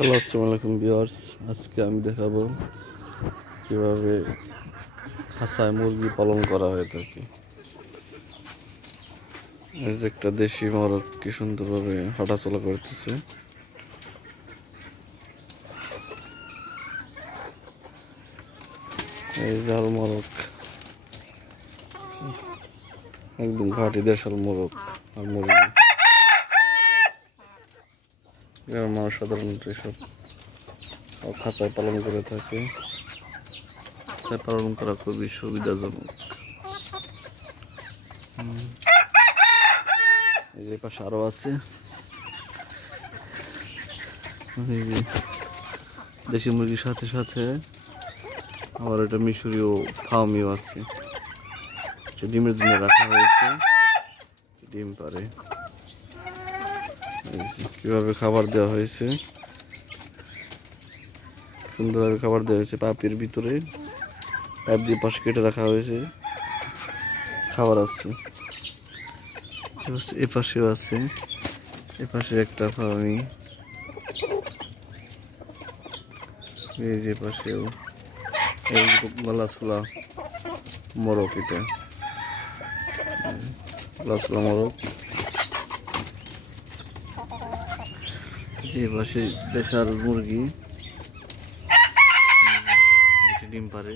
Hello, আসসালামু আলাইকুম viewers. আজকে আমি দেখাবো কিভাবে খাঁচায় মুরগি পালন করা হয়ে থাকে। এই যে একটা দেশি মোরগ কি সুন্দরভাবে হাঁটাচলা করতেছে। এই জাল মোরগ, একদম ঘাটি দেশাল মোরগ আর মুরগি। গ্রামের মানুষ সাধারণত এসব খাঁচায় পালন করে থাকে। খাঁচায় পালন করা খুবই সুবিধাজনক। এই যে পাশে আরো আছে দেশি মুরগির সাথে সাথে আবার এটা মিশরীয় ফার্মিও আছে। ডিমের জন্য রাখা হয়েছে, ডিম পারে। কিভাবে খাবার দেওয়া হয়েছে, সুন্দরভাবে খাবার দেওয়া হয়েছে। পাইপের ভিতরে পাইপ দিয়ে পাশে কেটে রাখা হয়েছে, খাবার আছে। এপাশেও আছে, এপাশে একটা ফার্মি, এই যে পাশেও এই গলা ছোলা মোরগ, এটা গলা ছোলা মোরগ। যে পাশে দেশাল মুরগি, ডিম পারে।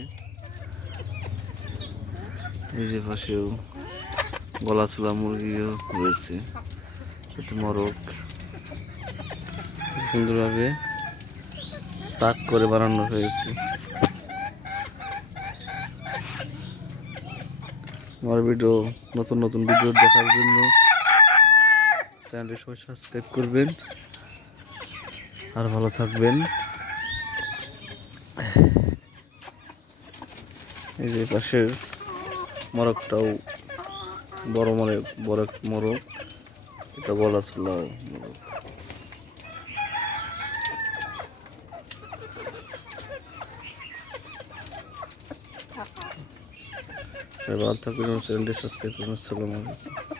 এই যে পাশেও গলা ছোলা মুরগিও রয়েছে, এটা মোরগ। সুন্দরভাবে তাক করে বানানো হয়েছে। আমার ভিডিও, নতুন নতুন ভিডিও দেখার জন্য চ্যানেলটি সবাই সাবস্ক্রাইব করবেন আর ভালো থাকবেন। এই যে পাশের মোরগটাও বড় মোরগ, এটা গলা ছোলা মোরগ। ভালো থাকবেন, চ্যানেলটি সাবস্ক্রাইব করুন। আসসালামু আলাইকুম।